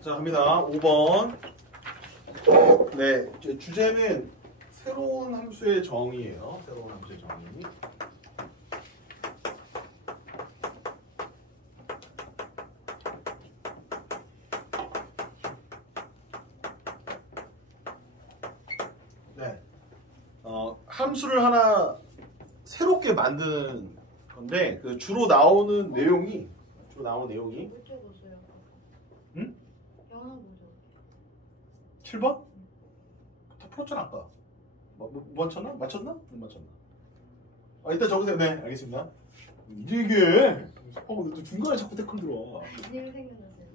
자, 갑니다. 5번. 네, 주제는 새로운 함수의 정의예요. 새로운 함수의 정의. 네, 함수를 하나 새롭게 만드는 건데 그 주로 나오는 내용이 못 적었어요. 응? 영어 못 적었어요. 7번? 다 풀었잖아 아까. 못 맞췄나? 맞췄나? 못 맞췄나? 일단 적으세요. 네, 알겠습니다. 이게 또 중간에 자꾸 댓글 들어와. 일 생각나세요.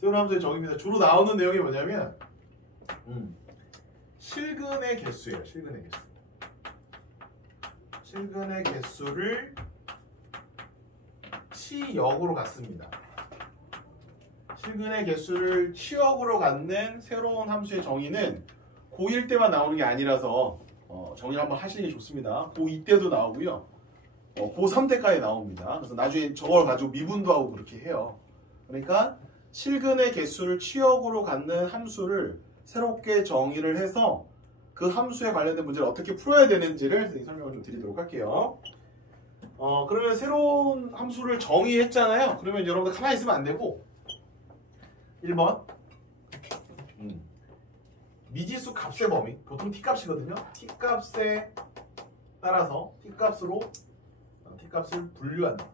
새로운 함수의 정의입니다. 주로 나오는 내용이 뭐냐면 실근의 개수예요. 실근의 개수. 실근의 개수를 치역으로 갖습니다. 실근의 개수를 치역으로 갖는 새로운 함수의 정의는 고1 때만 나오는 게 아니라서 정의를 한번 하시는 게 좋습니다. 고2 때도 나오고요. 고3 때까지 나옵니다. 그래서 나중에 저걸 가지고 미분도 하고 그렇게 해요. 그러니까 실근의 개수를 치역으로 갖는 함수를 새롭게 정의를 해서 그 함수에 관련된 문제를 어떻게 풀어야 되는지를 선생님이 설명을 좀 드리도록 할게요. 그러면 새로운 함수를 정의했잖아요. 그러면 여러분들 가만히 있으면 안 되고 1번 미지수 값의 범위, 보통 t값이거든요. t값에 따라서 t값을 분류한다.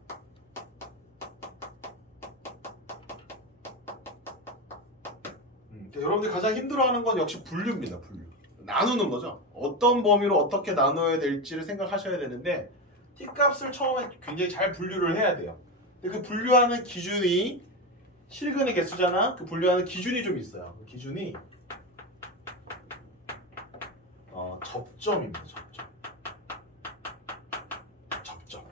여러분들이 가장 힘들어하는 건 역시 분류입니다. 분류. 나누는 거죠. 어떤 범위로 어떻게 나눠야 될지를 생각하셔야 되는데 t값을 처음에 굉장히 잘 분류를 해야 돼요. 근데 그 분류하는 기준이 실근의 개수잖아. 그 분류하는 기준이 좀 있어요. 그 기준이 접점입니다. 접점.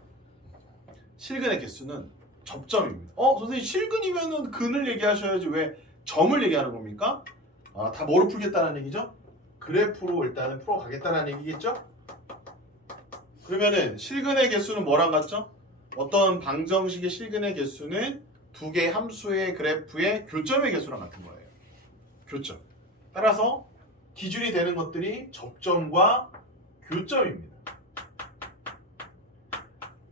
실근의 개수는 접점입니다. 선생님 실근이면은 근을 얘기하셔야지 왜 점을 얘기하는 겁니까? 다 뭐로 풀겠다는 얘기죠? 그래프로 일단은 풀어가겠다는 얘기겠죠? 그러면은 실근의 개수는 뭐랑 같죠? 어떤 방정식의 실근의 개수는 두 개의 함수의 그래프의 교점의 개수랑 같은 거예요. 교점. 따라서 기준이 되는 것들이 접점과 교점입니다.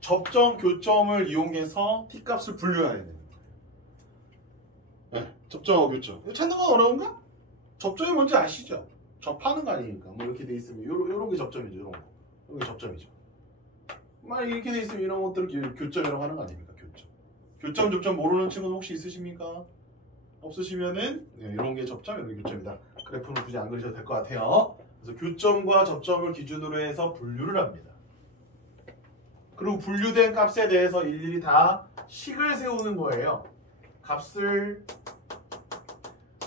접점, 교점을 이용해서 t값을 분류해야 되는 거예요. 네, 접점하고 교점. 이거 찾는 건 어려운가? 접점이 뭔지 아시죠? 접하는 거 아니니까. 뭐 이렇게 돼 있으면 요런 게 접점이죠. 요런 거. 요런 게 접점이죠. 만약 이렇게 돼 있으면 이런 것들을 교점이라고 하는 거 아닙니까? 교점. 교점, 접점 모르는 친구는 혹시 있으십니까? 없으시면은 이런 게 접점, 이런 게 교점이다. 그래프는 굳이 안 그리셔도 될 것 같아요. 그래서 교점과 접점을 기준으로 해서 분류를 합니다. 그리고 분류된 값에 대해서 일일이 다 식을 세우는 거예요. 값을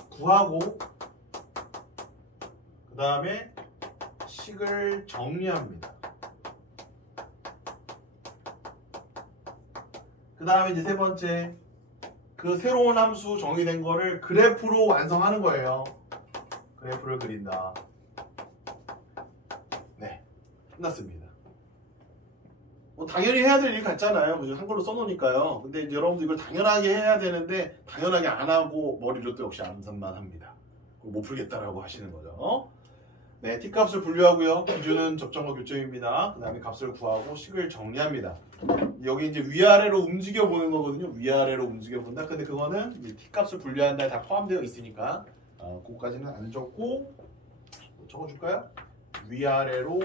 구하고 그 다음에 식을 정리합니다. 그 다음에 이제 세 번째, 그 새로운 함수 정의된 거를 그래프로 완성하는 거예요. 그래프를 그린다. 네, 끝났습니다. 당연히 해야 될 일 같잖아요. 그죠? 한글로 써놓으니까요. 근데 이제 여러분들 이걸 당연하게 해야 되는데 당연하게 안 하고 머리로 또 역시 암산만 합니다. 못 풀겠다라고 하시는 거죠. 네, t값을 분류하고요. 기준은 접점과 교점입니다. 그 다음에 값을 구하고 식을 정리합니다. 여기 이제 위아래로 움직여 보는 거거든요. 위아래로 움직여 본다. 근데 그거는 이제 t값을 분류한다에 다 포함되어 있으니까 그거까지는 안 적고 적어줄까요? 위아래로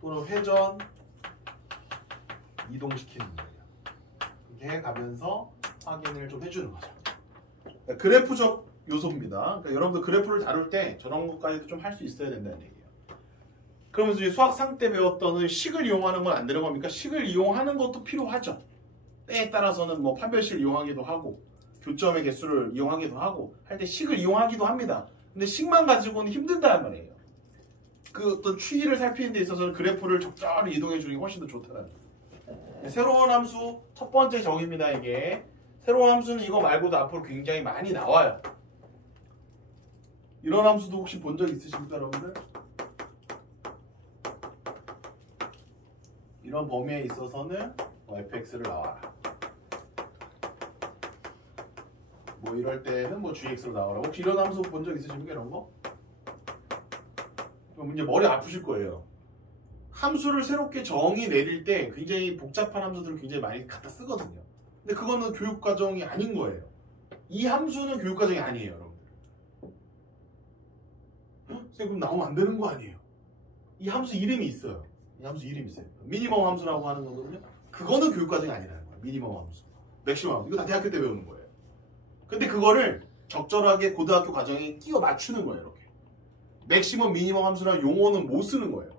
또는 회전 이동시키는 거예요. 이렇게 가면서 확인을 좀 해주는 거죠. 그러니까 그래프적 요소입니다. 그러니까 여러분들 그래프를 다룰 때 저런 것까지도 좀 할 수 있어야 된다는 얘기예요. 그러면서 이제 수학 상 때 배웠던 식을 이용하는 건 안 되는 겁니까? 식을 이용하는 것도 필요하죠. 때에 따라서는 뭐 판별식을 이용하기도 하고 교점의 개수를 이용하기도 하고 할 때 식을 이용하기도 합니다. 근데 식만 가지고는 힘든다는 말이에요. 그 어떤 추이를 살피는 데 있어서는 그래프를 적절히 이동해 주는 게 훨씬 더 좋다는 거예요. 새로운 함수 첫 번째 정의입니다. 이게 새로운 함수는 이거 말고도 앞으로 굉장히 많이 나와요. 이런 함수도 혹시 본 적 있으십니까, 여러분들? 이런 범위에 있어서는 fx를 나와라. 뭐 이럴 때는 뭐 gx로 나오라. 혹시 이런 함수 본 적 있으십니까? 이런 거? 그럼 이제 머리 아프실 거예요. 함수를 새롭게 정의 내릴 때 굉장히 복잡한 함수들을 굉장히 많이 갖다 쓰거든요. 근데 그거는 교육과정이 아닌 거예요. 이 함수는 교육과정이 아니에요, 여러분들. 선생님 그럼 나오면 안 되는 거 아니에요? 이 함수 이름이 있어요. 이 함수 이름이 있어요. 미니멈 함수라고 하는 거거든요. 그거는 교육과정이 아니라는 거예요. 미니멈 함수, 맥시멈 함수. 이거 다 대학교 때 배우는 거예요. 근데 그거를 적절하게 고등학교 과정에 끼워 맞추는 거예요, 이렇게. 맥시멈, 미니멈 함수라는 용어는 못 쓰는 거예요.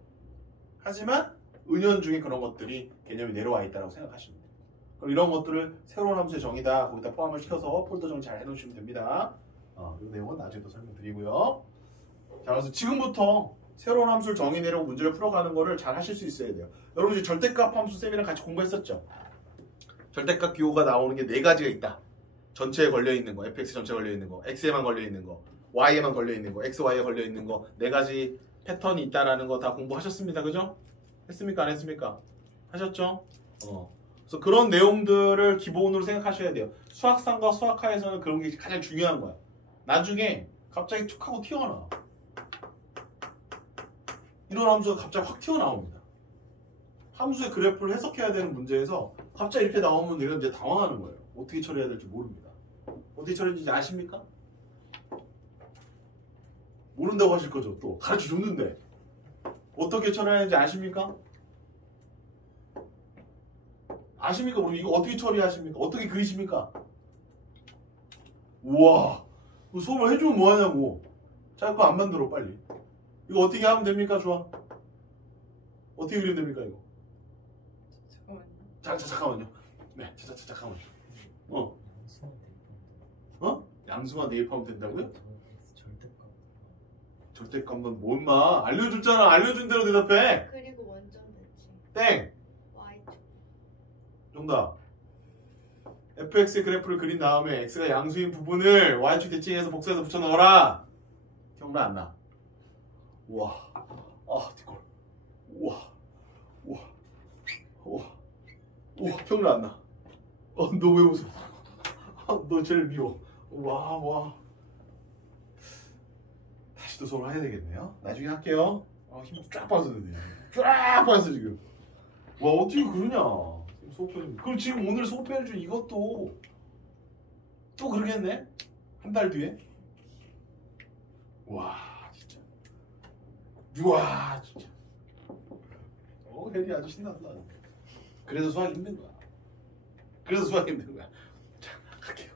하지만 은연중에 그런 것들이 개념이 내려와 있다고 생각하시면 돼요. 그럼 이런 것들을 새로운 함수의 정의다 거기다 포함을 시켜서 폴더 정리 잘 해놓으시면 됩니다. 이 내용은 나중에 또 설명드리고요. 자, 그래서 지금부터 새로운 함수를 정의 내려고 문제를 풀어가는 거를 잘 하실 수 있어야 돼요. 여러분 이제 절대값 함수 쌤이랑 같이 공부했었죠? 절대값 기호가 나오는 게 4가지가 있다. 전체에 걸려있는 거, fx 전체에 걸려있는 거, x에만 걸려있는 거, y에만 걸려있는 거, x, y에 걸려있는 거 4가지 패턴이 있다라는 거 다 공부하셨습니다. 그죠? 했습니까? 안 했습니까? 하셨죠? 그래서 그런 내용들을 기본으로 생각하셔야 돼요. 수학상과 수학하에서는 그런 게 가장 중요한 거야. 나중에 갑자기 툭 하고 튀어나와. 이런 함수가 갑자기 확 튀어나옵니다. 함수의 그래프를 해석해야 되는 문제에서 갑자기 이렇게 나오면 내가 이제 당황하는 거예요. 어떻게 처리해야 될지 모릅니다. 어떻게 처리했는지 아십니까? 모른다고 하실 거죠. 또 가르쳐 줬는데 어떻게 처리하는지 아십니까? 아십니까? 그럼 이거 어떻게 처리하십니까? 어떻게 그리십니까? 우와, 수업을 해주면 뭐하냐고. 자, 그거 안 만들어 빨리. 이거 어떻게 하면 됩니까? 좋아. 어떻게 그리면 됩니까 이거? 잠깐만요. 네, 잠깐만요. 양수만 대입하면 된다고요? 절대값은 뭐 임마? 알려줬잖아. 알려준 대로 대답해. 그리고 원점 대칭. 땡. Y축. 정답. fx의 그래프를 그린 다음에 x가 양수인 부분을 y축 대칭해서 복사해서 붙여 넣어라. 기억나 안 나? 우와. 뒷골. 우와. 기억나 안 나? 너 왜 웃어? 너 제일 미워. 와. 다시 또 수업을 해야 되겠네요. 나중에 할게요. 힘 쫙 빠졌어. 쫙 빠졌어 지금. 와, 어떻게 그러냐. 수업해준. 그럼 지금 오늘 수업해준 이것도 또 그러겠네? 한 달 뒤에? 와, 진짜. 혜리 아주 신났다. 그래서 수학이 힘든 거야. 자, 갈게요.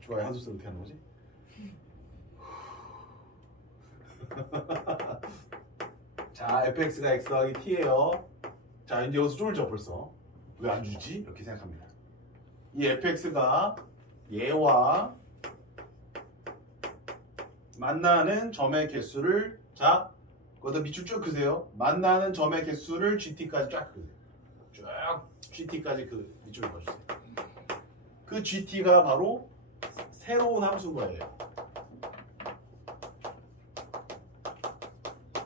좋아요. 한숨 쓰면 어떻게 하는 거지? 자, fx가 x 더하기 t예요. 자, 이제 여기서 쫄죠 벌써. 왜 안 주지? 이렇게 생각합니다. 이 fx가 얘와 만나는 점의 개수를, 자, 거기다 밑줄 쭉 그세요. 만나는 점의 개수를 gt까지 쫙 그세요. 쭉 gt까지 그 밑줄을 그어주세요. 그 gt가 바로 새로운 함수인 거예요.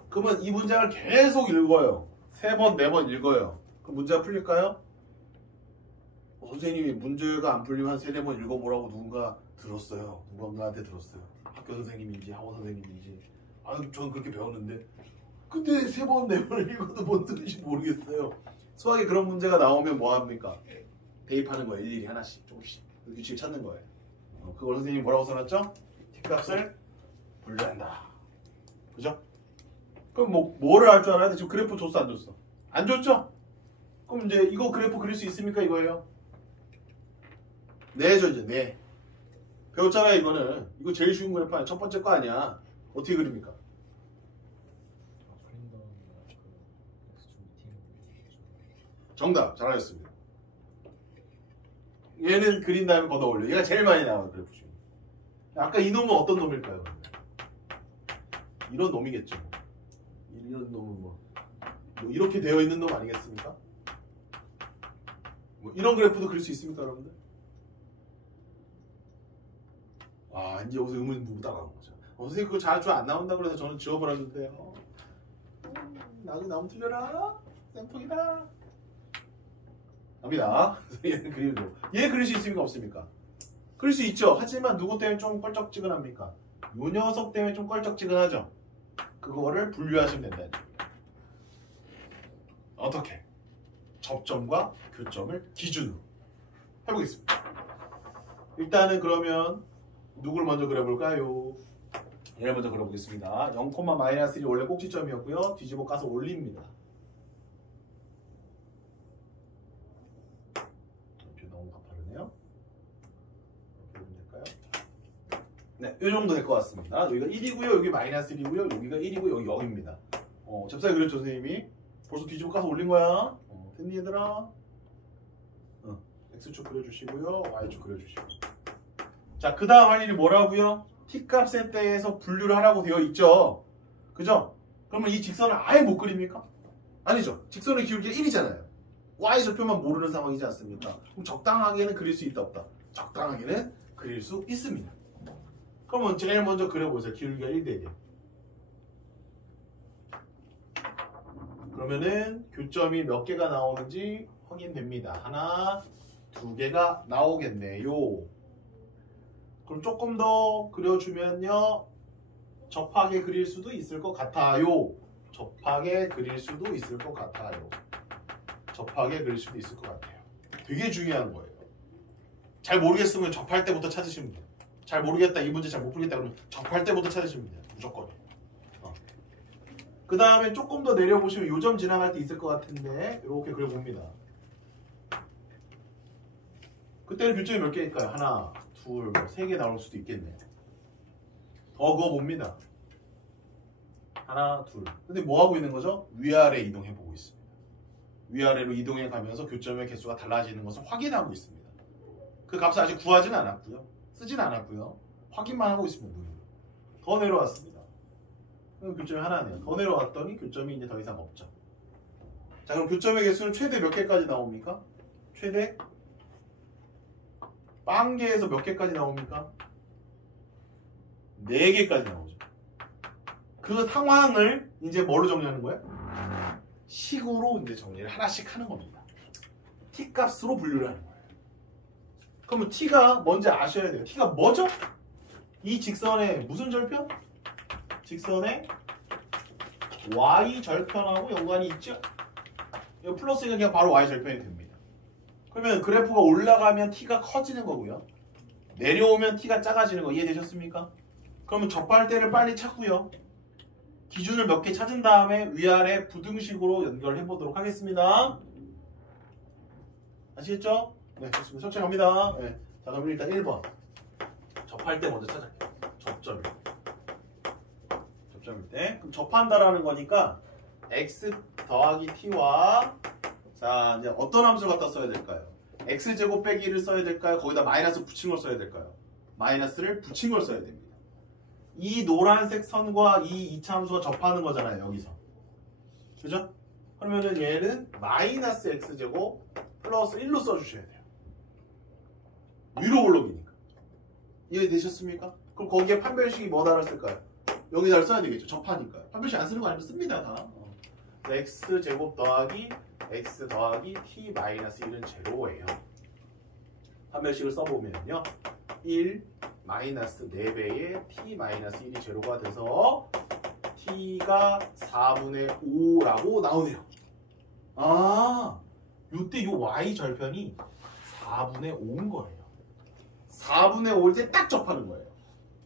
그러면 이 문장을 계속 읽어요. 3번, 4번 읽어요. 그럼 문제가 풀릴까요? 선생님이 문제가 안 풀리면 한 3, 4번 읽어보라고 누군가 들었어요. 누군가한테 들었어요. 학교 선생님인지 학원 선생님인지. 저는 그렇게 배웠는데. 근데 3번, 4번을 읽어도 뭔 뜻인지 모르겠어요. 수학에 그런 문제가 나오면 뭐 합니까? 대입하는 거예요. 일일이 하나씩, 조금씩. 규칙을 찾는 거예요. 그걸 선생님이 뭐라고 써놨죠? t값을 분류한다. 그죠? 그럼 뭐를 할 줄 알아야 돼? 지금 그래프 줬어, 안 줬어? 안 줬죠? 그럼 이제 이거 그래프 그릴 수 있습니까? 이거예요? 네죠, 이제. 네. 배웠잖아요, 이거는. 이거 제일 쉬운 그래프 아니야. 첫 번째 거 아니야. 어떻게 그립니까? 정답. 잘하셨습니다. 얘는 그린 다음에 걷어 올려. 얘가 제일 많이 나와요, 그래프 중에. 아까 이 놈은 어떤 놈일까요? 이런 놈이겠죠. 이런 놈은 뭐 이렇게 되어 있는 놈 아니겠습니까? 뭐 이런 그래프도 그릴 수 있습니까, 여러분들? 이제 여기서 의문 부부 따라가는 거죠. 선생님 그거 자주 안 나온다고 그래서 저는 지워버렸는데 나중에 나오면 틀려라. 쌤통이다. 압니다. 얘는 그리고 얘 그릴 수 있습니까 없습니까? 그릴 수 있죠. 하지만 누구 때문에 좀 껄쩍지근합니까? 요 녀석 때문에 좀 껄쩍지근하죠. 그거를 분류하시면 된다는 얘기예요. 어떻게? 접점과 교점을 기준으로 해보겠습니다. 일단은 그러면 누굴 먼저 그려볼까요? 얘를 먼저 그려보겠습니다. 0,-1이 원래 꼭지점이었고요. 뒤집어 까서 올립니다. 너무 가파르네요. 이렇게 보면 될까요? 네, 이 정도 될 것 같습니다. 여기가 1이고요. 여기 -1이고요. 여기가 1이고 여기 0입니다. 잽싸게 그렸죠, 선생님이? 벌써 뒤집어 까서 올린 거야. 됐니, 얘들아? X축 그려주시고요. Y축 그려주시고. 자, 그 다음 할 일이 뭐라고요? T값에 대해서 분류를 하라고 되어 있죠. 그죠? 그러면 이 직선을 아예 못 그립니까? 아니죠. 직선의 기울기가 1이잖아요. Y절표만 모르는 상황이지 않습니까? 그럼 적당하게는 그릴 수 있다 없다? 적당하게는 그릴 수 있습니다. 그러면 제일 먼저 그려보세요. 기울기가 1 되게. 그러면은 교점이 몇 개가 나오는지 확인됩니다. 하나, 두 개가 나오겠네요. 그럼 조금 더 그려주면요. 접하게 그릴 수도 있을 것 같아요. 접하게 그릴 수도 있을 것 같아요. 접하게 그릴 수도 있을 것 같아요. 되게 중요한 거예요. 잘 모르겠으면 접할 때부터 찾으시면 돼요. 잘 모르겠다, 이 문제 잘 못 풀겠다 그러면 접할 때부터 찾으시면 돼요. 무조건. 그 다음에 조금 더 내려보시면 요점 지나갈 때 있을 것 같은데 이렇게 그려봅니다. 그때는 교점이 몇 개일까요? 하나, 둘, 세 개 나올 수도 있겠네요. 더 그어봅니다. 하나, 둘. 근데 뭐 하고 있는 거죠? 위아래 이동해보고 있습니다. 위아래로 이동해 가면서 교점의 개수가 달라지는 것을 확인하고 있습니다. 그 값을 아직 구하지는 않았고요. 쓰진 않았고요. 확인만 하고 있습니다. 더 내려왔습니다. 그럼 교점이 하나네요. 더 내려왔더니 교점이 이제 더 이상 없죠. 자, 그럼 교점의 개수는 최대 몇 개까지 나옵니까? 최대 빵개에서 몇 개까지 나옵니까? 4개까지 나오죠. 그 상황을 이제 뭐로 정리하는 거예요? 식으로 이제 정리를 하나씩 하는 겁니다. T값으로 분류를 하는 거예요. 그러면 T가 뭔지 아셔야 돼요. T가 뭐죠? 이 직선의 무슨 절편? 직선의 Y절편하고 연관이 있죠? 이거 플러스는 그냥 바로 Y절편이 됩니다. 그러면 그래프가 올라가면 T가 커지는 거고요. 내려오면 T가 작아지는 거 이해되셨습니까? 그러면 접할 때를 빨리 찾고요. 기준을 몇 개 찾은 다음에 위아래 부등식으로 연결해 보도록 하겠습니다. 아시겠죠? 네, 좋습니다. 천천히 갑니다. 네. 자, 그럼 일단 1번. 접할 때 먼저 찾을게요. 접점일 때. 그럼 접한다라는 거니까 x 더하기 t와 자, 이제 어떤 함수를 갖다 써야 될까요? x제곱 빼기 1을 써야 될까요? 거기다 마이너스 붙인 걸 써야 될까요? 마이너스를 붙인 걸 써야 됩니다. 이 노란색 선과 이 2차 함수가 접하는 거잖아요. 여기서. 그죠? 그러면은 얘는 마이너스 x제곱 플러스 1로 써주셔야 돼요. 위로 올라오기니까. 이해되셨습니까? 그럼 거기에 판별식이 뭐 달았을까요? 여기다 써야 되겠죠. 접하니까요. 판별식 안 쓰는 거 아니면 씁니다. 다. x제곱 더하기 x 더하기 t 마이너스 1은 제로예요. 판별식을 써보면요. 1 마이너스 4배의 t 마이너스 1이 제로가 돼서 t가 4분의 5라고 나오네요. 아, 요때 요 y 절편이 4분의 5인 거예요. 4분의 5일 때 딱 접하는 거예요.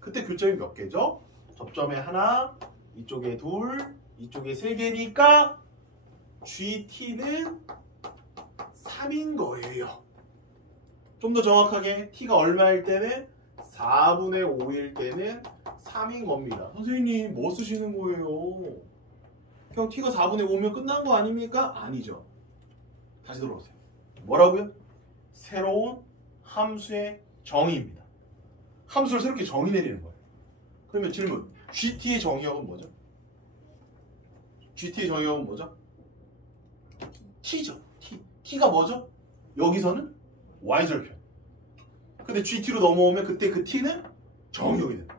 그때 교점이 몇 개죠? 접점에 하나, 이쪽에 둘, 이쪽에 세 개니까 GT는 3인 거예요. 좀 더 정확하게 t가 얼마일 때는 4분의 5일 때는 3인 겁니다. 선생님 뭐 쓰시는 거예요? 그냥 t가 4분의 5면 끝난 거 아닙니까? 아니죠. 다시 돌아오세요. 뭐라고요? 새로운 함수의 정의입니다. 함수를 새롭게 정의 내리는 거예요. 그러면 질문. GT의 정의역은 뭐죠? GT의 정의역은 뭐죠? T죠. T. T가 뭐죠? 여기서는 Y절편. 근데 GT로 넘어오면 그때 그 T는 정의역이 됩니다.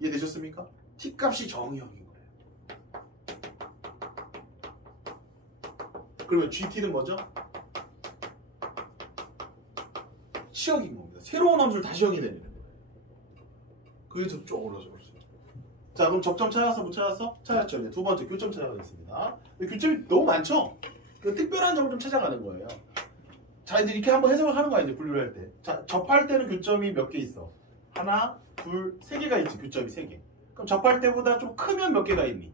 이해되셨습니까? T값이 정의역인 거예요. 그러면 GT는 뭐죠? 시역인 겁니다. 새로운 함수를 다시 역이 되는 거예요. 그게 좀 어려워져. 자, 그럼 접점 찾았어? 못 찾았어? 찾았죠. 이제 두 번째 교점 찾아가겠습니다. 근데 교점이 너무 많죠? 그 특별한 점을 좀 찾아가는 거예요. 자, 이제 이렇게 한번 해석을 하는 거야, 이제 분류를 할 때. 자, 접할 때는 교점이 몇 개 있어? 하나, 둘, 세 개가 있지. 교점이 세 개. 그럼 접할 때보다 좀 크면 몇 개가 있니?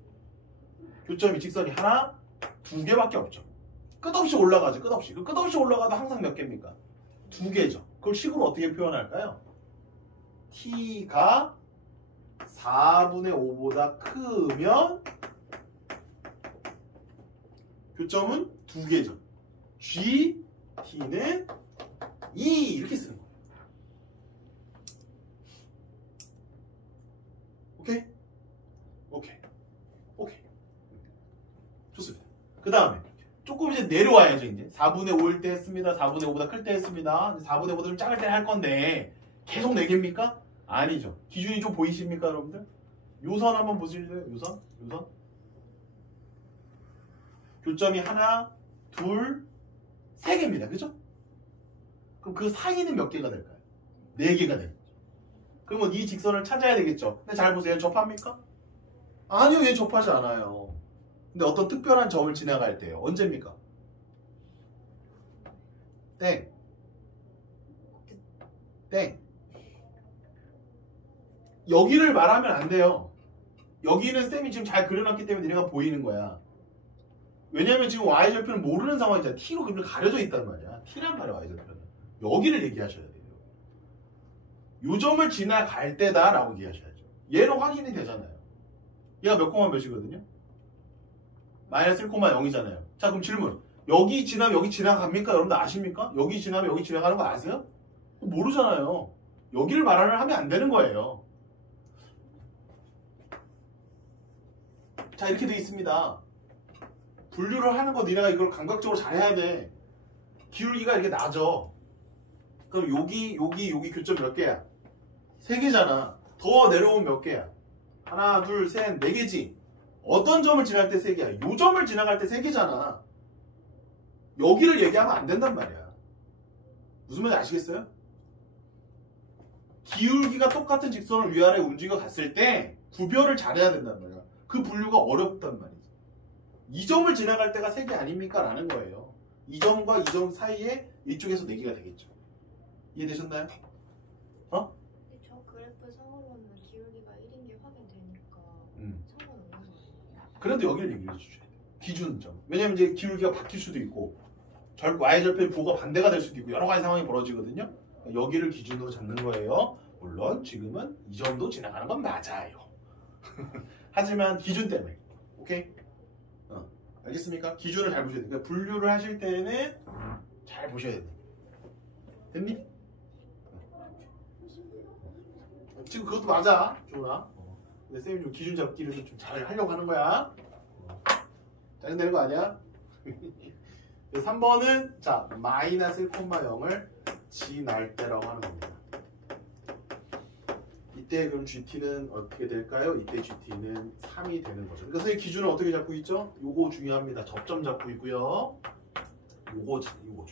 교점이 직선이 하나, 두 개밖에 없죠. 끝없이 올라가죠. 끝없이. 그 끝없이 올라가도 항상 몇 개입니까? 두 개죠. 그걸 식으로 어떻게 표현할까요? t가 4분의 5보다 크면 교점은 두 개죠. g, t는 2 이렇게 쓰는 거예요. 오케이? 오케이. 오케이. 좋습니다. 그 다음에 조금 이제 내려와야죠. 이제 4분의 5일 때 했습니다. 4분의 5보다 클 때 했습니다. 4분의 5보다 좀 작을 때 할 건데 계속 4개입니까? 아니죠. 기준이 좀 보이십니까, 여러분들? 요선 한번 보실래요? 요선? 교점이 하나, 둘, 세 개입니다. 그죠? 그럼 그 사이는 몇 개가 될까요? 4개가 되겠죠. 그러면 이 직선을 찾아야 되겠죠. 근데 잘 보세요. 접합니까? 아니요, 얘 접하지 않아요. 근데 어떤 특별한 점을 지나갈 때요. 언제입니까? 땡. 여기를 말하면 안 돼요. 여기는 쌤이 지금 잘 그려놨기 때문에 얘가 보이는 거야. 왜냐면 지금 y절편은 모르는 상황이잖아. t로 그림을 가려져 있단 말이야. t란 말이야, y절편은. 여기를 얘기하셔야 돼요. 요 점을 지나갈 때다 라고 얘기하셔야죠. 얘는 확인이 되잖아요. 얘가 몇 콤마 몇이거든요? 마이너스 1,0이잖아요. 자, 그럼 질문. 여기 지나면 여기 지나갑니까? 여러분들 아십니까? 여기 지나면 여기 지나가는 거 아세요? 모르잖아요. 여기를 하면 안 되는 거예요. 자, 이렇게 돼 있습니다. 분류를 하는 거 니네가 이걸 감각적으로 잘해야 돼. 기울기가 이렇게 나죠. 그럼 여기 교점 몇 개야? 3개잖아. 더 내려오면 몇 개야? 하나, 둘, 셋, 4개지. 어떤 점을 지날 때 3개야? 요 점을 지나갈 때 3개잖아. 여기를 얘기하면 안 된단 말이야. 무슨 말인지 아시겠어요? 기울기가 똑같은 직선을 위아래 움직여 갔을 때 구별을 잘해야 된단 말이야. 그 분류가 어렵단 말이지. 이 점을 지나갈 때가 3개 아닙니까? 라는 거예요. 이 점과 이 점 사이에 이쪽에서 4개가 되겠죠. 이해되셨나요? 어? 저 그래프 상으로는 기울기가 1인 게 확인되니까 상관없는 거예요. 그래도 여기를 얘기해 주셔야 돼요. 기준점. 왜냐면 이제 기울기가 바뀔 수도 있고 y절편의 부호가 반대가 될 수도 있고 여러 가지 상황이 벌어지거든요. 여기를 기준으로 잡는 거예요. 물론 지금은 이 점도 지나가는 건 맞아요. 하지만 기준 때문에. 오케이? 알겠습니까? 기준을 잘 보셔야 돼요. 그러니까 분류를 하실 때는 잘 보셔야 돼요. 됐니? 지금 그것도 맞아. 조은아. 근데 쌤이 좀 기준 잡기를 좀 잘 하려고 하는 거야. 짜증내는 거 아니야? 3번은 자 마이너스 1,0을 지날 때라고 하는 겁니다. 이때 그럼 GT는 어떻게 될까요? 이때 GT는 3이 되는 거죠. 그러니까 선생님 기준을 어떻게 잡고 있죠? 요거 중요합니다. 접점 잡고 있고요. 요거 중요해요.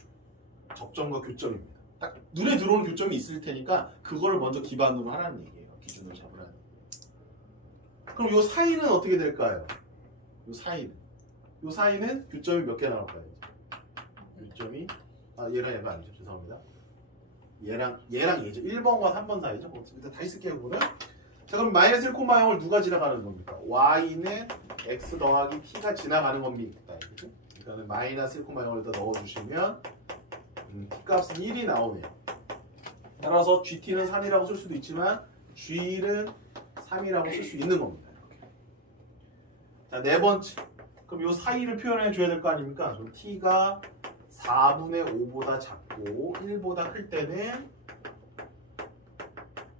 접점과 교점입니다. 딱 눈에 들어오는 교점이 있을 테니까 그거를 먼저 기반으로 하라는 얘기예요. 기준으로 잡으라는. 그럼 요 사이는 어떻게 될까요? 요 사이는 교점이 몇 개 나올까요? 교점이 얘가 아니죠. 죄송합니다. 얘랑 얘죠. 1번과 3번 사이죠. 일단 다시 쓸게요. 그거는. 자, 그럼 마이너스 1,0을 누가 지나가는 겁니까? y는 x 더하기 t가 지나가는 겁니다. 그러니까 마이너스 1,0을 일단 넣어주시면 t 값은 1이 나오네요. 따라서 gt는 3이라고 쓸 수도 있지만 g는 3이라고 쓸 수 있는 겁니다. 이렇게. 자, 네 번째. 그럼 요 사이를 표현해 줘야 될 거 아닙니까? 그럼 t가 4분의 5보다 작고 1보다 클 때는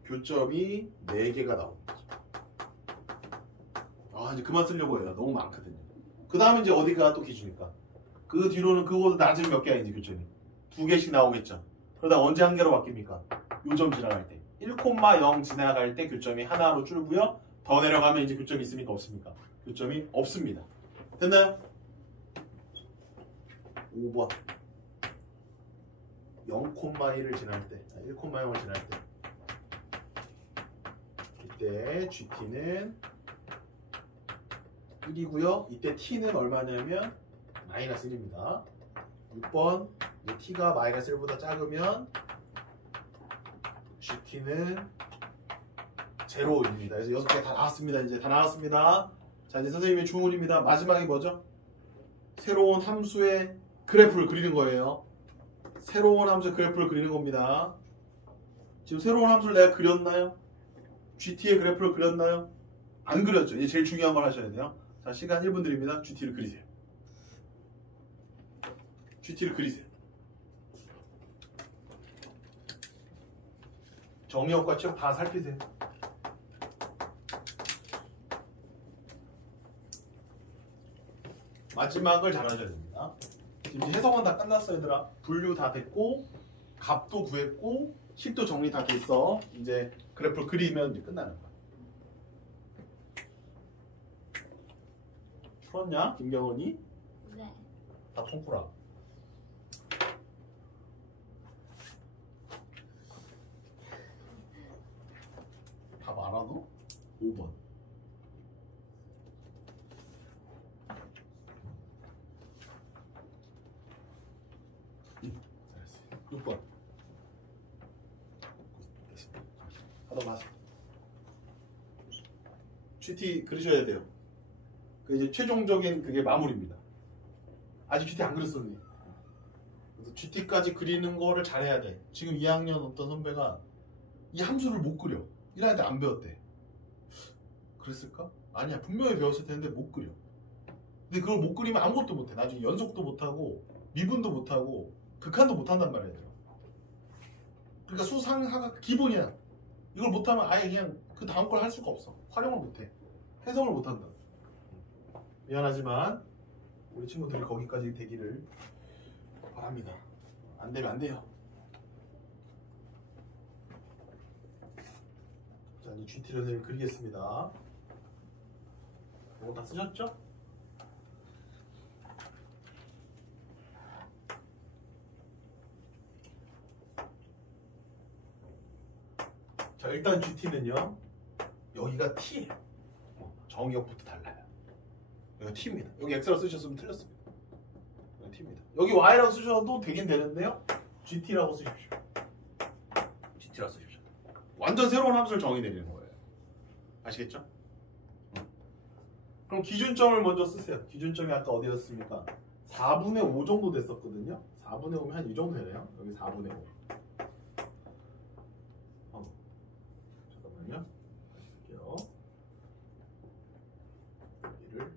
교점이 4개가 나오는 거죠. 이제 그만 쓰려고 해요. 너무 많거든요. 그 다음에 이제 어디가 또 기준일까? 그 뒤로는 그거보다 낮으면 몇 개야 이제 교점이? 2개씩 나오겠죠. 그러다 언제 한 개로 바뀝니까? 요점 지나갈 때. 1,0 지나갈 때 교점이 하나로 줄고요. 더 내려가면 이제 교점이 있습니까? 없습니까? 교점이 없습니다. 됐나요? 5번. 0,1을 지날 때, 1,0을 지날 때 이때 GT는 1이고요. 이때 T는 얼마냐면 마이너스 1입니다. 6번 T가 마이너스 1보다 작으면 GT는 0입니다. 그래서 6개 다 나왔습니다. 이제 다 나왔습니다. 자, 이제 선생님의 주문입니다. 마지막이 뭐죠? 새로운 함수의 그래프를 그리는 거예요. 새로운 함수의 그래프를 그리는 겁니다. 지금 새로운 함수를 내가 그렸나요? GT의 그래프를 그렸나요? 안 그렸죠. 이제 제일 중요한 걸 하셔야 돼요. 자, 시간 1분 드립니다. GT를 그리세요. GT를 그리세요. 정의역과 취역 다 살피세요. 마지막을 잘 하셔야 됩니다. 지금 해석은 다 끝났어, 얘들아. 분류 다 됐고, 값도 구했고, 식도 정리 다 됐어. 이제 그래프를 그리면 이제 끝나는 거야. 풀었냐, 김경원이? 네. 다 통꾸라. 답 알아, 너? 5번. 잘했어. 6번. 하다 마세요. GT 그리셔야 돼요. 그 이제 최종적인 그게 마무리입니다. 아직 GT 안 그렸었니? 그래서 GT까지 그리는 거를 잘해야 돼. 지금 2학년 어떤 선배가 이 함수를 못 그려. 1학년 때 안 배웠대. 그랬을까? 아니야. 분명히 배웠을 텐데 못 그려. 근데 그걸 못 그리면 아무것도 못해. 나중에 연속도 못하고 미분도 못하고 극한도 못한단 말이야. 그러니까 수상하가 기본이야. 이걸 못하면 아예 그냥 그 다음 걸 할 수가 없어. 활용을 못해. 해석을 못한다. 미안하지만 우리 친구들이 거기까지 되기를 바랍니다. 안 되면 안 돼요. 자, 이 GT를 선생님 그리겠습니다. 이거 다 쓰셨죠? 자, 일단 GT는요, 여기가 T예요. 정의역부터 달라요. 여기가 T입니다. 여기 X라고 쓰셨으면 틀렸습니다. 여기 T입니다. 여기 Y라고 쓰셔도 되긴 되는데요, GT라고 쓰십시오. GT라고 쓰십시오. 완전 새로운 함수를 정의내리는 거예요. 아시겠죠? 그럼 기준점을 먼저 쓰세요. 기준점이 아까 어디였습니까? 4분의 5 정도 됐었거든요. 4분의 5면 한 이 정도 되네요. 여기 4분의 5. 잠깐만요. 할게요. 여기를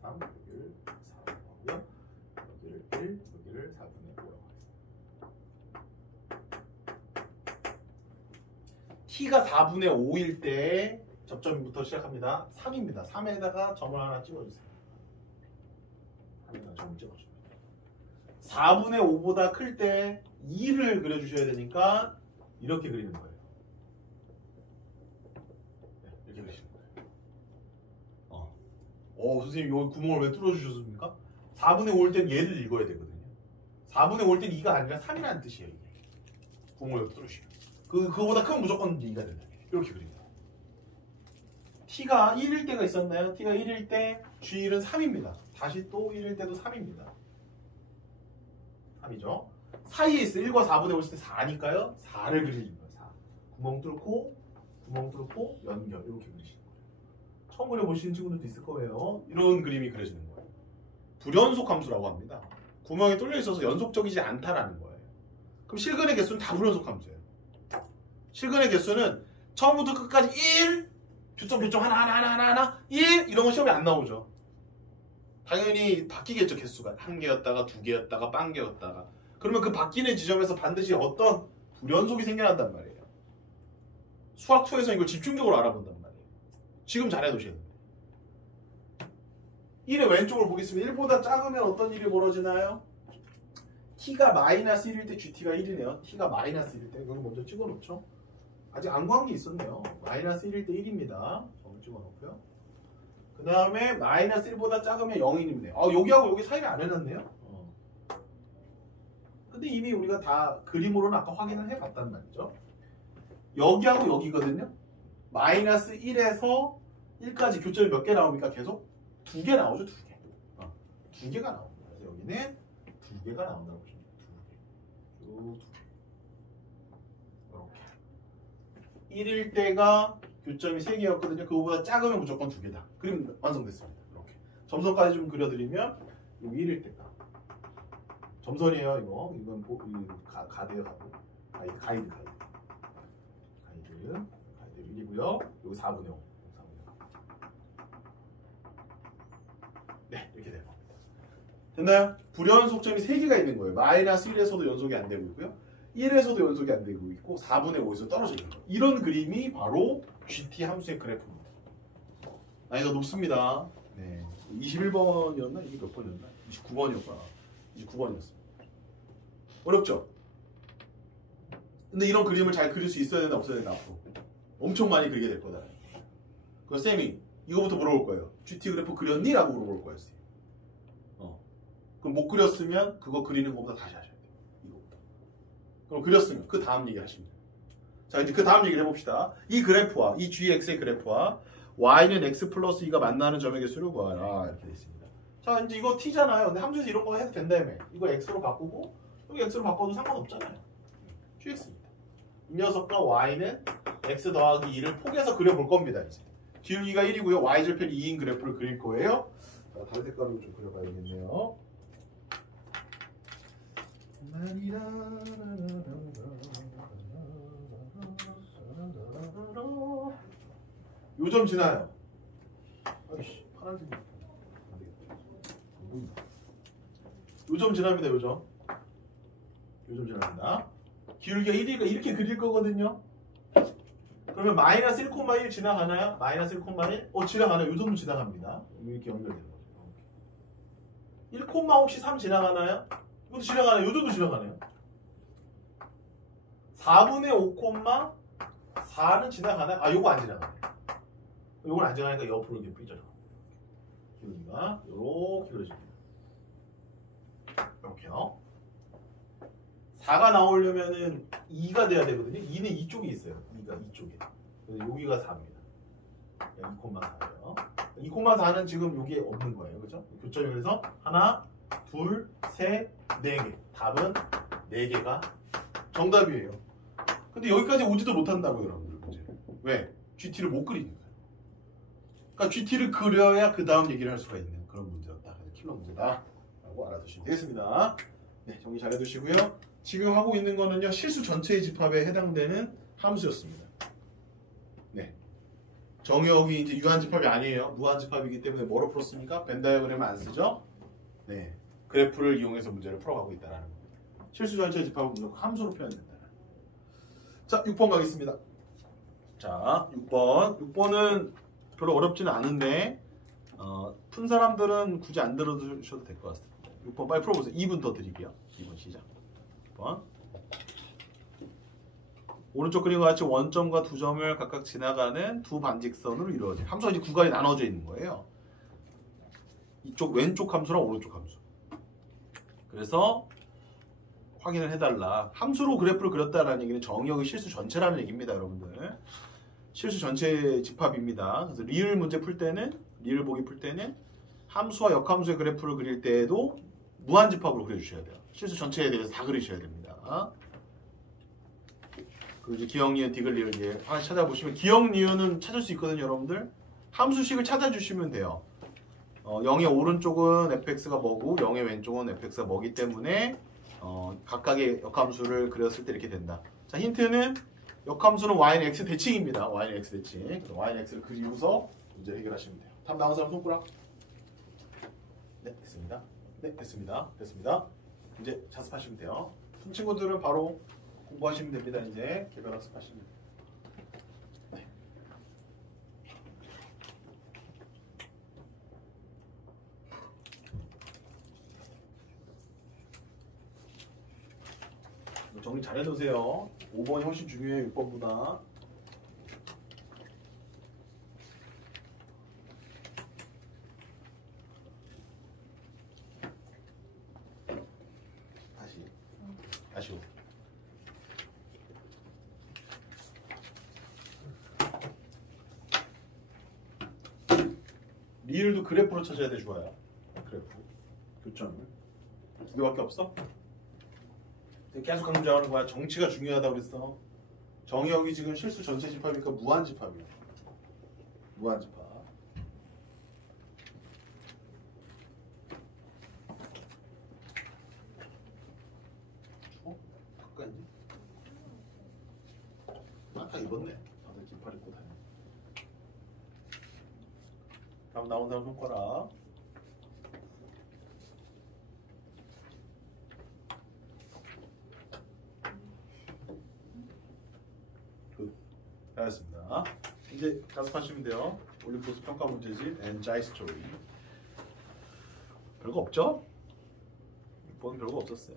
3, 여기를 4하고요. 여기를 1, 여기를 4분의 5라고 하겠습니다. t가 4분의 5일 때 접점부터 시작합니다. 3입니다. 3에다가 점을 하나 찍어주세요. 3에다가 점을 찍어줍니다. 4분의 5보다 클 때 2를 그려주셔야 되니까 이렇게 그리는 거예요. 네, 이렇게 그리시는 거예요. 선생님 여기 구멍을 왜 뚫어주셨습니까? 4분의 5일 땐 얘를 읽어야 되거든요. 4분의 5일 땐 2가 아니라 3이라는 뜻이에요. 이게. 구멍을 여기 뚫으시면. 그거보다 크면 무조건 2가 된다. 이렇게 그립니다. t가 1일 때가 있었나요? t가 1일 때 g1은 3입니다. 다시 또 1일 때도 3입니다. 3이죠. 사이에 있어요. 1과 4분의 5 있을 때 4니까요. 4를 그리는 거예요. 4. 구멍 뚫고 연결. 이렇게 그리시는 거예요. 처음 그려보시는 친구들도 있을 거예요. 이런 그림이 그려지는 거예요. 불연속 함수라고 합니다. 구멍이 뚫려 있어서 연속적이지 않다라는 거예요. 그럼 실근의 개수는 다 불연속 함수예요. 실근의 개수는 처음부터 끝까지 1, 교점 하나 1 이런 건 시험에 안 나오죠. 당연히 바뀌겠죠. 개수가 1개였다가 2개였다가 0개였다가. 그러면 그 바뀌는 지점에서 반드시 어떤 불연속이 생겨난단 말이에요. 수학 2에서 이걸 집중적으로 알아본단 말이에요. 지금 잘해놓으셔야 됩니다. 1의 왼쪽을 보겠습니다. 1보다 작으면 어떤 일이 벌어지나요? t가 마이너스 1일 때 gt가 1이네요. t가 마이너스 1일 때 여기 먼저 찍어놓죠. 아직 안 구한 게 있었네요. 마이너스 1일 때 1입니다. 저걸 찍어놓고요. 그 다음에 마이너스 1보다 작으면 0입니다. 여기하고 여기 사이를 안 해놨네요. 근데 이미 우리가 다 그림으로는 아까 확인을 해봤단 말이죠. 여기하고 여기거든요. 마이너스 1에서 1까지 교점이 몇 개 나옵니까? 계속? 2개 나오죠, 2개. 2개가 나옵니다. 그래서 여기는 2개가 나온다고 보시면 돼요. 2개. 이렇게. 1일 때가 교점이 3개였거든요. 그거보다 작으면 무조건 2개다. 그림 완성됐습니다. 이렇게. 점선까지 좀 그려드리면 여기 1일 때가. 점선이에요, 이거. 이건 가드예요, 가드. 가이드. 1이고요. 여기 4분의 5. 네, 이렇게 되는 겁니다. 됐나요? 불연속점이 3개가 있는 거예요. 마이너스 1에서도 연속이 안 되고 있고요. 1에서도 연속이 안 되고 있고 4분의 5에서 떨어지는 거예요. 이런 그림이 바로 GT 함수의 그래프입니다. 난이도가 높습니다. 네, 21번이었나? 이게 몇 번이었나? 29번이었구나. 29번이었어요. 어렵죠? 근데 이런 그림을 잘 그릴 수 있어야 되나 없어야 되나 앞으로 엄청 많이 그리게 될 거다. 그래서 쌤이 이거부터 물어볼 거예요. GT 그래프 그렸니? 라고 물어볼 거예요. 그럼 못 그렸으면 그거 그리는 것보다 다시 하셔야 돼요. 이거부터. 그럼 그렸으면 그 다음 얘기 하시면 돼요. 자, 이제 그 다음 얘기를 해봅시다. 이 그래프와 이 gx의 그래프와 y는 x 플러스 2가 만나는 점의 개수를 구하라. 이렇게 되어 있습니다. 자, 이제 이거 t잖아요. 근데 함수에서 이런 거 해도 된다며. 이거 x로 바꾸고 여기 x로 바꿔도 상관없잖아요. gx입니다. 이 녀석과 y는 x 더하기 2를 포개서 그려볼 겁니다. 이제. 기울기가 1이고요. y절편이 2인 그래프를 그릴 거예요. 자, 다른 색깔로 좀 그려봐야겠네요. 요점 지나요. 아이씨, 파란색이 안 되겠다. 요점 지납니다. 요점 지납니다. 기울기가 1이니까 이렇게 그릴 거거든요. 그러면 마이너스 1,1 지나가나요? 마이너스 1,1? 지나가나요? 요 정도 지나갑니다. 이렇게 연결되는 거죠. 1, 혹시 3 지나가나요? 이것도 지나가나요? 요 정도 지나가네요. 4분의 5, 4는 지나가나요? 요거 안 지나가네요. 요건 안 지나가니까 옆으로 이렇게 삐져요. 기울기가 요렇게 그려집니다. 이렇게요. 4가 나오려면은 2가 돼야 되거든요. 2는 이쪽에 있어요. 2가 이쪽에. 그래서 여기가 4입니다. 2,4예요. 2,4는 지금 여기에 없는 거예요. 그죠? 교점이 그래서 하나, 둘, 셋, 4개. 답은 4개가 정답이에요. 근데 여기까지 오지도 못한다고요, 여러분들. 문제. 왜? GT를 못 그리니까. 그러니까 GT를 그려야 그 다음 얘기를 할 수가 있는 그런 문제였다. 그래서 킬러 문제다. 라고 알아두시면 되겠습니다. 네, 정리 잘 해두시고요. 지금 하고 있는 거는요, 실수 전체의 집합에 해당되는 함수였습니다. 네. 정역이 이제 유한집합이 아니에요. 무한집합이기 때문에 뭐로 풀었습니까? 벤 다이어그램을 안 쓰죠? 네. 그래프를 이용해서 문제를 풀어가고 있다는 겁니다. 실수 전체의 집합은 무조건 함수로 표현된다. 자, 6번 가겠습니다. 자, 6번은 별로 어렵지는 않은데 푼 사람들은 굳이 안 들어주셔도 될 것 같습니다. 6번 빨리 풀어보세요. 2분 더 드릴게요. 2번 시작. 6번. 오른쪽 그림과 같이 원점과 두 점을 각각 지나가는 두 반직선으로 이루어진 함수가 이제 구간이 나눠져 있는 거예요. 이쪽 왼쪽 함수랑 오른쪽 함수. 그래서 확인을 해달라. 함수로 그래프를 그렸다라는 얘기는 정역의 실수 전체라는 얘기입니다, 여러분들. 실수 전체 집합입니다. 그래서 리을 문제 풀 때는, 리을 보기 풀 때는 함수와 역함수의 그래프를 그릴 때에도 무한집합으로 그려주셔야 돼요. 실수 전체에 대해서 다 그리셔야 됩니다. 그리고 이제 기역, 니은, 디귿, 리을 이제 하나씩 찾아보시면 기역, 니은은 찾을 수 있거든요, 여러분들. 함수식을 찾아주시면 돼요. 0의 오른쪽은 fx가 뭐고 0의 왼쪽은 fx가 뭐기 때문에 각각의 역함수를 그렸을 때 이렇게 된다. 자, 힌트는 역함수는 y는 x 대칭입니다. y는 x 대칭. 그래서 y는 x를 그리고서 문제 해결하시면 돼요. 답 나온 사람 손가락. 네, 됐습니다. 네, 됐습니다. 됐습니다. 이제 자습하시면 돼요. 친구들은 바로 공부하시면 됩니다. 이제 개별 학습하시면 돼요. 네. 정리 잘 해놓으세요. 5번이 훨씬 중요해요. 6번보다. 다시. 아쉬워. 리을도 그래프로 찾아야 돼, 주아야. 그래프. 교점을. 두 개밖에 없어? 계속 강조하는 거야. 정치가 중요하다고 그랬어. 정의역이 지금 실수 전체 집합이니까 무한 집합이야. 무한 집합. 가까이지? 다 입었네. 다들 긴팔 입고 다녀. 다음 나온 사람 손가락. 알겠습니다. 이제 가습하시면 돼요. 올림포스 평가 문제집 and Jai Story. 별거 없죠? 이번 별거 없었어요.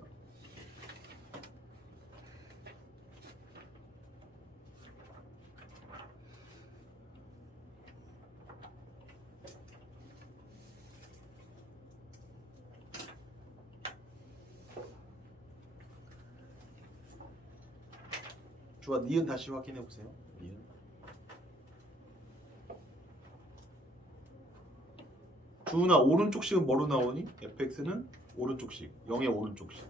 좋아, 니은 다시 확인해 보세요. 니은. 주은아, 오른쪽식은 뭐로 나오니? fx는 오른쪽식, 0의 오른쪽식.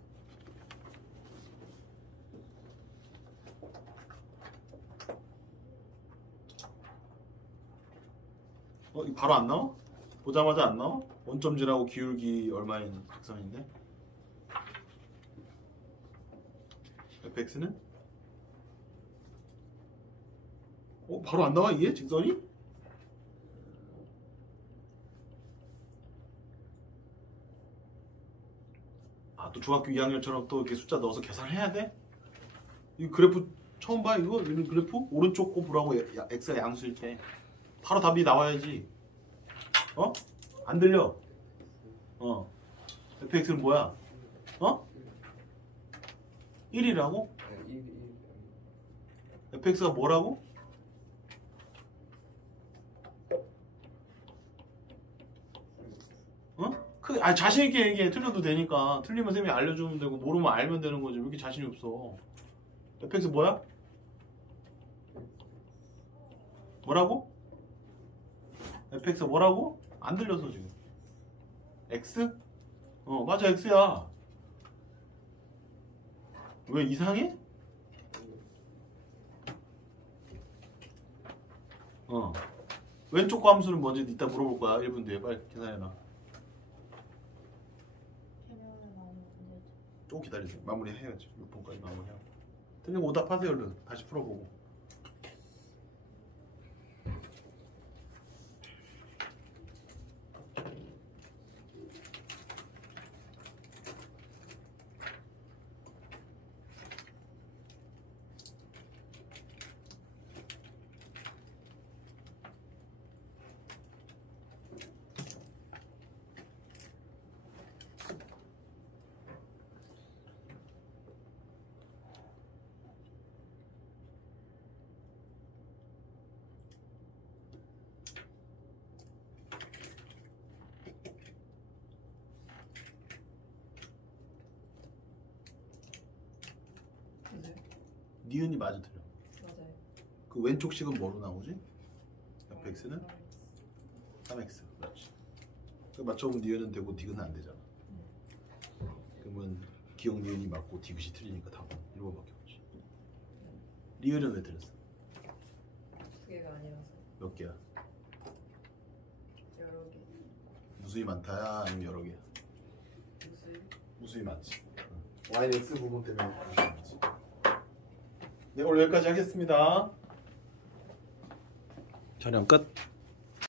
이거 바로 안 나와? 보자마자 안 나와? 원점진하고 기울기 얼마인 직선인데? fx는? 바로 안 나와 이게 직선이? 또 중학교 2학년처럼 또 이렇게 숫자 넣어서 계산해야 돼? 이 그래프 처음 봐 이거? 이런 그래프? 오른쪽 거 보라고 x가 양수일 때 바로 답이 나와야지. 안 들려? fx는 뭐야? 1이라고? fx가 뭐라고? 자신 있게 얘기해. 틀려도 되니까. 틀리면 쌤이 알려주면 되고 모르면 알면 되는 거지. 왜 이렇게 자신이 없어? fx 뭐야? 뭐라고? fx 뭐라고? 안 들려서 지금. x? 맞아, x야. 왜 이상해? 왼쪽 거 함수는 뭔지 이따 물어볼 거야. 1분 뒤에 빨리 계산해놔. 조금 기다리세요. 마무리해야지. 6분까지 마무리하고. 틀린 거 오답하세요. 얼른. 다시 풀어보고. 니은이 맞아 틀려. 맞아요. 그 왼쪽 식은 뭐로 나오지? fx는 3x. 맞지. 그 맞춰보면 니은은 되고 디귿은 안 되잖아. 그러면 기억 니은이 맞고 디귿이 틀리니까 답은 1번밖에 없지. 리을은 왜 틀렸어? 두 개가 아니라서. 몇 개야? 여러 개. 무수히 많다야 아니면 여러 개야? 무수히 많지. y는 x 부분 때문에 무수히 많지. 네, 오늘 여기까지 하겠습니다. 촬영 끝.